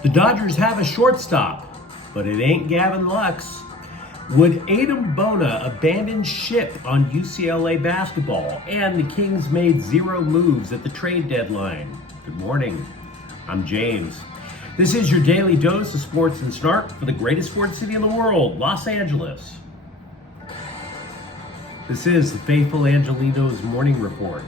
The Dodgers have a shortstop, but it ain't Gavin Lux. Would Adem Bona abandon ship on UCLA basketball? And the Kings made 0 moves at the trade deadline. Good morning. I'm James. This is your daily dose of sports and snark for the greatest sports city in the world, Los Angeles. This is the faithful Angelenos morning report.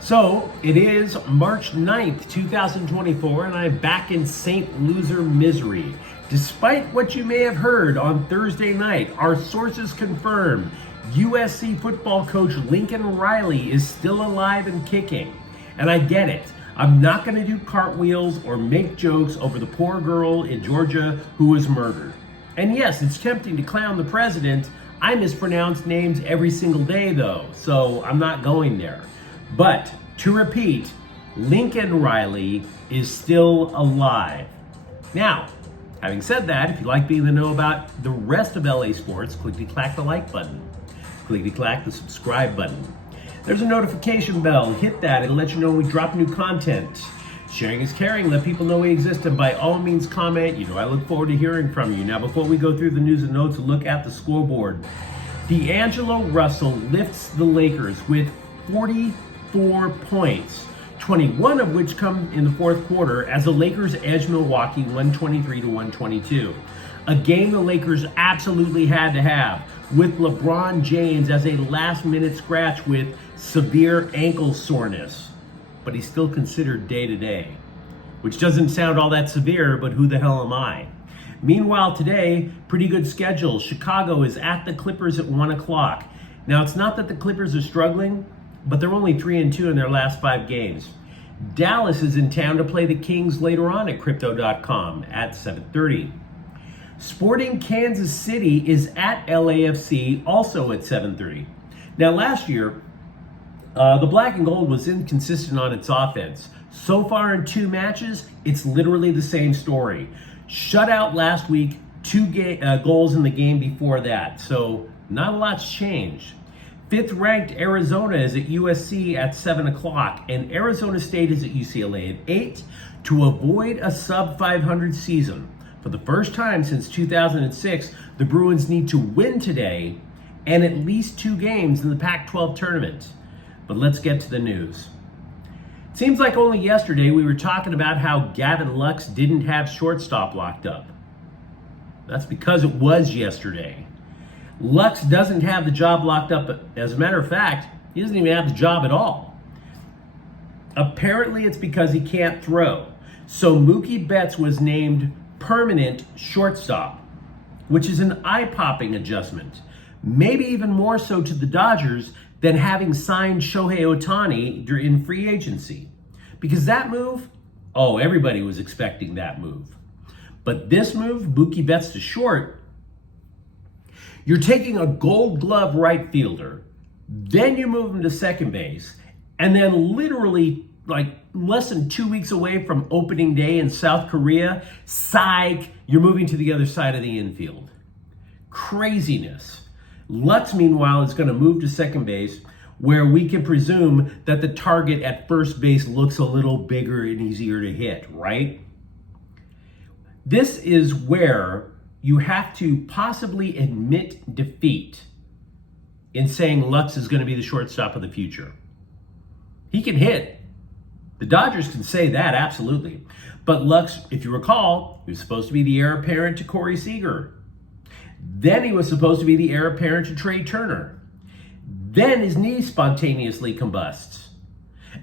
So, it is March 9th, 2024, and I'm back in St. Loser misery. Despite what you may have heard on Thursday night, our sources confirm USC football coach Lincoln Riley is still alive and kicking. And I get it. I'm not going to do cartwheels or make jokes over the poor girl in Georgia who was murdered. And yes, it's tempting to clown the president. I mispronounce names every single day though, so I'm not going there. But to repeat, Lincoln Riley is still alive. Now, having said that, if you'd like being in the know about the rest of LA sports, clickety-clack the like button. Clickety-clack the subscribe button. There's a notification bell. Hit that. It'll let you know when we drop new content. Sharing is caring. Let people know we exist, and by all means comment. You know I look forward to hearing from you. Now, before we go through the news and notes, a look at the scoreboard. D'Angelo Russell lifts the Lakers with 44 points, 21 of which come in the fourth quarter as the Lakers edge Milwaukee 123-122. A game the Lakers absolutely had to have, with LeBron James as a last-minute scratch with severe ankle soreness. But he's still considered day-to-day, which doesn't sound all that severe, but who the hell am I? Meanwhile, today, pretty good schedule. Chicago is at the Clippers at 1 o'clock. Now, it's not that the Clippers are struggling, but they're only 3-2 in their last 5 games. Dallas is in town to play the Kings later on at Crypto.com at 7:30. Sporting Kansas City is at LAFC also at 7:30. Now, last year, the black and gold was inconsistent on its offense. So far in 2 matches, it's literally the same story. Shutout last week, 2 goals in the game before that. So not a lot's changed. 5th ranked Arizona is at USC at 7 o'clock, and Arizona State is at UCLA at 8 to avoid a sub-500 season. For the first time since 2006, the Bruins need to win today and at least 2 games in the Pac-12 tournament. But let's get to the news. It seems like only yesterday we were talking about how Gavin Lux didn't have shortstop locked up. That's because it was yesterday. Lux doesn't have the job locked up. As a matter of fact, he doesn't even have the job at all. Apparently it's because he can't throw. So Mookie Betts was named permanent shortstop, which is an eye-popping adjustment. Maybe even more so to the Dodgers than having signed Shohei Ohtani in free agency. Because that move, everybody was expecting that move. But this move, Mookie Betts to short, you're taking a gold glove right fielder, then you move him to second base, and then literally like less than 2 weeks away from opening day in South Korea, psych, you're moving to the other side of the infield. Craziness. Lutz, meanwhile, is going to move to second base, where we can presume that the target at first base looks a little bigger and easier to hit, right? This is where you have to possibly admit defeat in saying Lutz is going to be the shortstop of the future. He can hit. The Dodgers can say that, absolutely. But Lux, if you recall, he was supposed to be the heir apparent to Corey Seager. Then he was supposed to be the heir apparent to Trey Turner. Then his knee spontaneously combusts.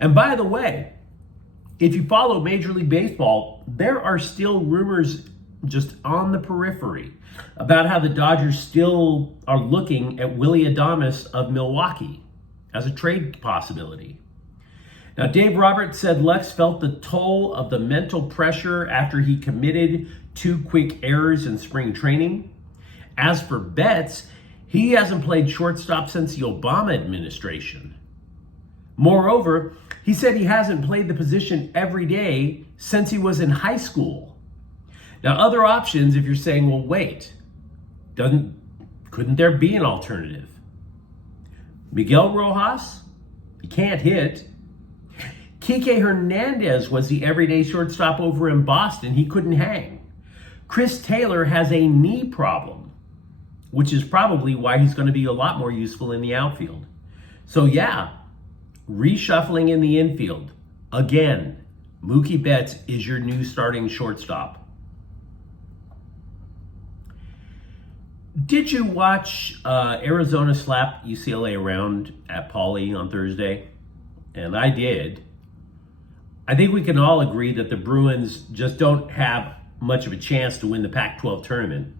And by the way, if you follow Major League Baseball, there are still rumors just on the periphery about how the Dodgers still are looking at Willy Adames of Milwaukee as a trade possibility. Now, Dave Roberts said Lux felt the toll of the mental pressure after he committed 2 quick errors in spring training. As for Betts, he hasn't played shortstop since the Obama administration. Moreover, he said he hasn't played the position every day since he was in high school. Now, other options, if you're saying, well, wait, couldn't there be an alternative? Miguel Rojas, he can't hit. Kike Hernandez was the everyday shortstop over in Boston. He couldn't hang. Chris Taylor has a knee problem, which is probably why he's going to be a lot more useful in the outfield. So yeah, reshuffling in the infield. Again, Mookie Betts is your new starting shortstop. Did you watch Arizona slap UCLA around at Pauley on Thursday? And I did. I think we can all agree that the Bruins just don't have much of a chance to win the Pac-12 tournament,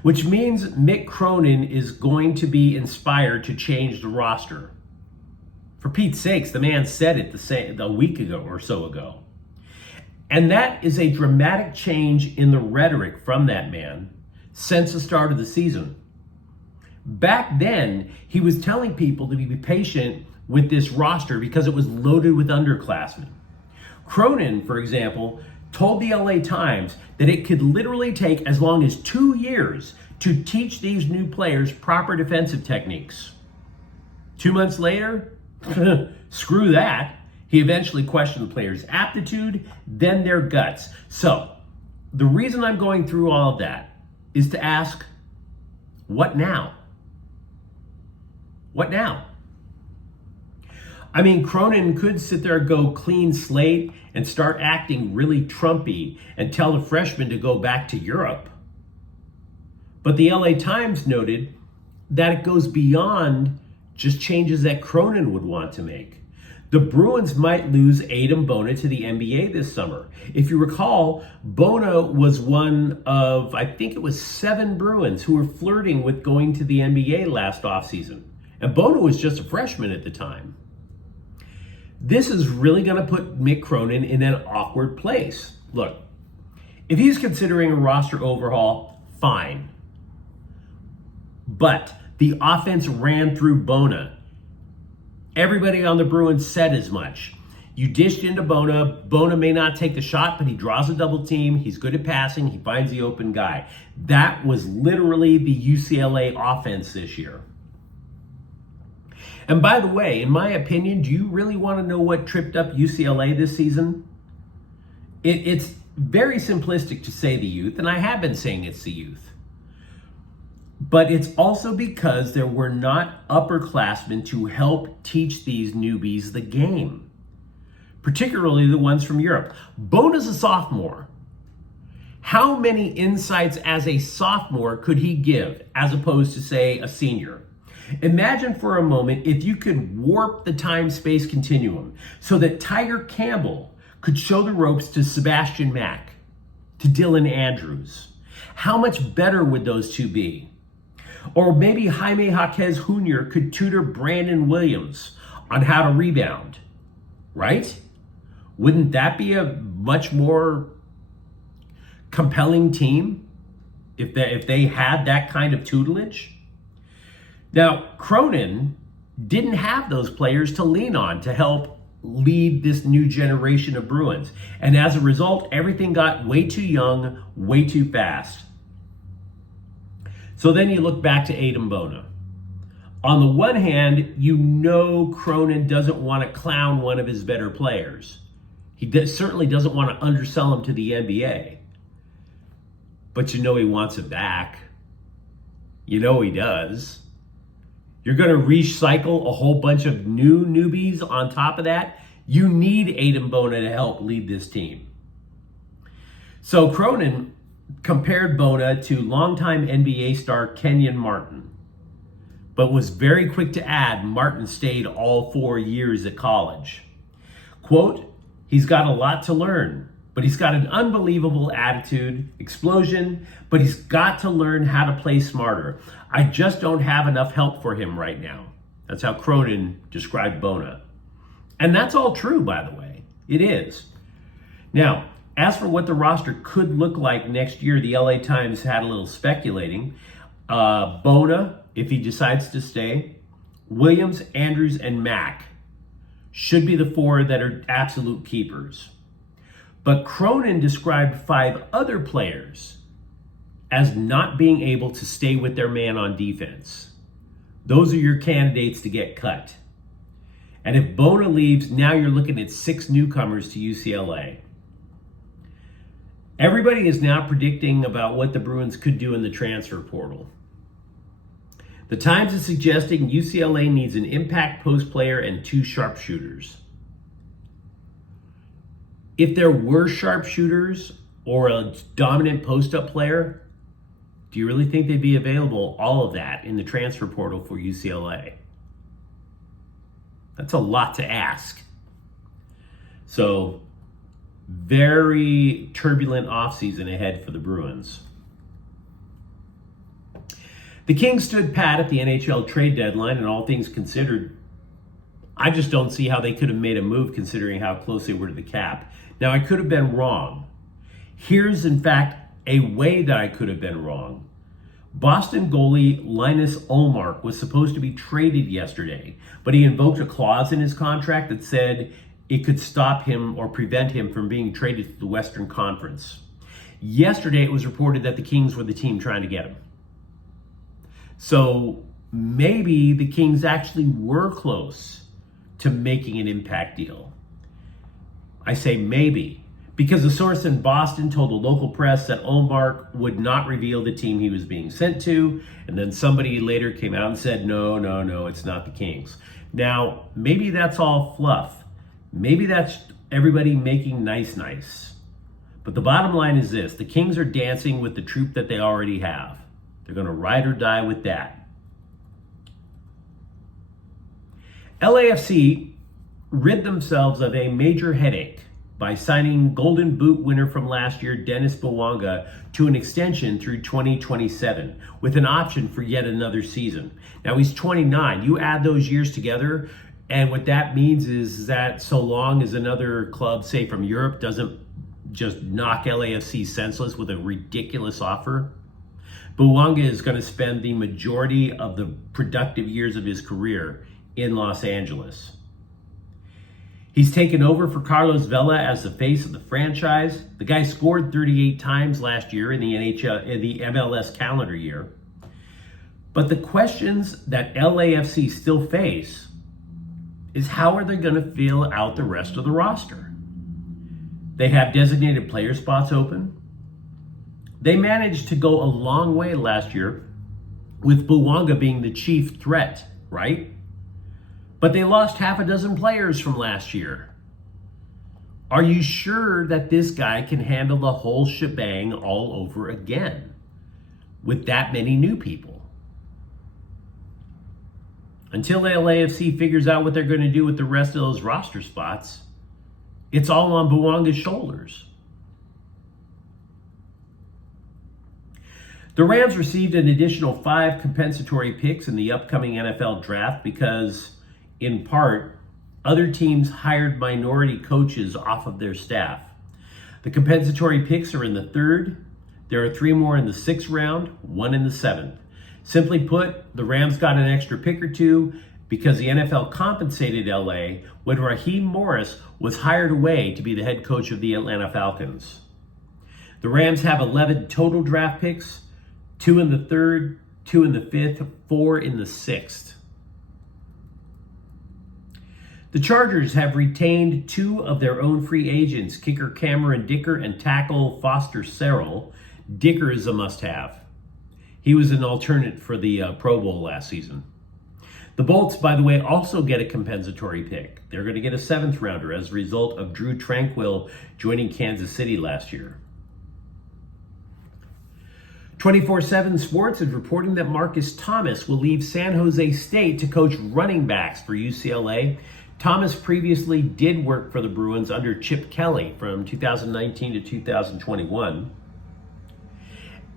which means Mick Cronin is going to be inspired to change the roster. For Pete's sakes, the man said it a week ago or so ago. And that is a dramatic change in the rhetoric from that man since the start of the season. Back then, he was telling people to be patient with this roster because it was loaded with underclassmen. Cronin, for example, told the LA Times that it could literally take as long as 2 years to teach these new players proper defensive techniques. 2 months later, screw that. He eventually questioned the players' aptitude, then their guts. So, the reason I'm going through all of that is to ask, what now? What now? I mean, Cronin could sit there and go clean slate and start acting really Trumpy and tell the freshmen to go back to Europe. But the LA Times noted that it goes beyond just changes that Cronin would want to make. The Bruins might lose Adem Bona to the NBA this summer. If you recall, Bona was one of, I think it was 7 Bruins who were flirting with going to the NBA last offseason. And Bona was just a freshman at the time. This is really going to put Mick Cronin in an awkward place. Look, if he's considering a roster overhaul, fine. But the offense ran through Bona. Everybody on the Bruins said as much. You dished into Bona. Bona may not take the shot, but he draws a double team. He's good at passing. He finds the open guy. That was literally the UCLA offense this year. And by the way, in my opinion, do you really want to know what tripped up UCLA this season? It's very simplistic to say the youth, and I have been saying it's the youth. But it's also because there were not upperclassmen to help teach these newbies the game, particularly the ones from Europe. Bona's a sophomore. How many insights as a sophomore could he give as opposed to, say, a senior? Imagine for a moment if you could warp the time-space continuum so that Tiger Campbell could show the ropes to Sebastian Mack, to Dylan Andrews. How much better would those two be? Or maybe Jaime Jaquez Jr. could tutor Brandon Williams on how to rebound, right? Wouldn't that be a much more compelling team if they had that kind of tutelage? Now, Cronin didn't have those players to lean on to help lead this new generation of Bruins. And as a result, everything got way too young, way too fast. So then you look back to Adem Bona. On the one hand, you know Cronin doesn't want to clown one of his better players. He certainly doesn't want to undersell him to the NBA. But you know he wants it back. You know he does. You're going to recycle a whole bunch of new newbies on top of that. You need Adem Bona to help lead this team. So Cronin compared Bona to longtime NBA star Kenyon Martin, but was very quick to add Martin stayed all 4 years at college. Quote, he's got a lot to learn, but he's got an unbelievable attitude, explosion, but he's got to learn how to play smarter. I just don't have enough help for him right now. That's how Cronin described Bona. And that's all true, by the way. It is. Now, as for what the roster could look like next year, the LA Times had a little speculating. Bona, if he decides to stay, Williams, Andrews, and Mack should be the 4 that are absolute keepers. But Cronin described 5 other players as not being able to stay with their man on defense. Those are your candidates to get cut. And if Bona leaves, now you're looking at 6 newcomers to UCLA. Everybody is now predicting about what the Bruins could do in the transfer portal. The Times is suggesting UCLA needs an impact post player and 2 sharpshooters. If there were sharpshooters or a dominant post-up player, do you really think they'd be available, all of that, in the transfer portal for UCLA? That's a lot to ask. So, very turbulent offseason ahead for the Bruins. The Kings stood pat at the NHL trade deadline, and all things considered, I just don't see how they could have made a move considering how close they were to the cap. Now, I could have been wrong. Here's, in fact, a way that I could have been wrong. Boston goalie Linus Ullmark was supposed to be traded yesterday, but he invoked a clause in his contract that said it could stop him or prevent him from being traded to the Western Conference. Yesterday, it was reported that the Kings were the team trying to get him. So maybe the Kings actually were close to making an impact deal. I say maybe, because a source in Boston told the local press that Ullmark would not reveal the team he was being sent to, and then somebody later came out and said, no, it's not the Kings. Now, maybe that's all fluff. Maybe that's everybody making nice. But the bottom line is this: the Kings are dancing with the troop that they already have. They're going to ride or die with that. LAFC rid themselves of a major headache by signing Golden Boot winner from last year, Denis Bouanga, to an extension through 2027 with an option for yet another season. Now, he's 29. You add those years together, and what that means is that so long as another club, say from Europe, doesn't just knock LAFC senseless with a ridiculous offer, Bouanga is going to spend the majority of the productive years of his career in Los Angeles. He's taken over for Carlos Vela as the face of the franchise. The guy scored 38 times last year in the MLS calendar year. But the questions that LAFC still face is how are they going to fill out the rest of the roster? They have designated player spots open. They managed to go a long way last year with Bouanga being the chief threat, right? But they lost half a dozen players from last year. Are you sure that this guy can handle the whole shebang all over again with that many new people? Until the LAFC figures out what they're going to do with the rest of those roster spots, it's all on Bouanga's shoulders. The Rams received an additional 5 compensatory picks in the upcoming NFL draft because, in part, other teams hired minority coaches off of their staff. The compensatory picks are in the 3rd. There are 3 more in the 6th round, 1 in the 7th. Simply put, the Rams got an extra pick or 2 because the NFL compensated LA when Raheem Morris was hired away to be the head coach of the Atlanta Falcons. The Rams have 11 total draft picks, 2 in the 3rd, 2 in the 5th, 4 in the 6th. The Chargers have retained 2 of their own free agents, kicker Cameron Dicker and tackle Foster Sarrell. Dicker is a must-have. He was an alternate for the Pro Bowl last season. The Bolts, by the way, also get a compensatory pick. They're going to get a 7th rounder as a result of Drew Tranquill joining Kansas City last year. 24/7 Sports is reporting that Marcus Thomas will leave San Jose State to coach running backs for UCLA. Thomas previously did work for the Bruins under Chip Kelly from 2019 to 2021.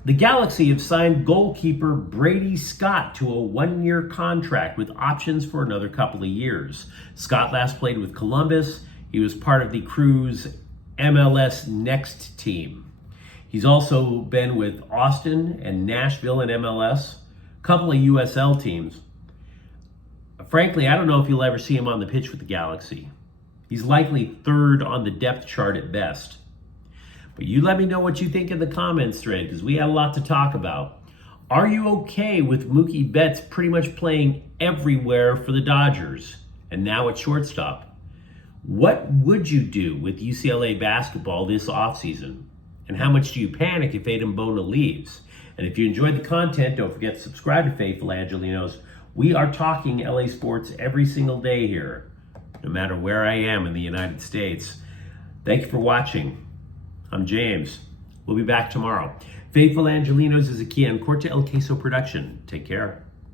The Galaxy have signed goalkeeper Brady Scott to a 1-year contract with options for another couple of years. Scott last played with Columbus. He was part of the Crew's MLS Next team. He's also been with Austin and Nashville in MLS, a couple of USL teams. Frankly, I don't know if you'll ever see him on the pitch with the Galaxy. He's likely 3rd on the depth chart at best. But you let me know what you think in the comments thread, because we had a lot to talk about. Are you okay with Mookie Betts pretty much playing everywhere for the Dodgers? and now at shortstop. What would you do with UCLA basketball this offseason? And how much do you panic if Adem Bona leaves? And if you enjoyed the content, don't forget to subscribe to Faithful Angelenos. We are talking LA sports every single day here, no matter where I am in the United States. Thank you for watching. I'm James. We'll be back tomorrow. Faithful Angelenos is a Kian Corte El Queso production. Take care.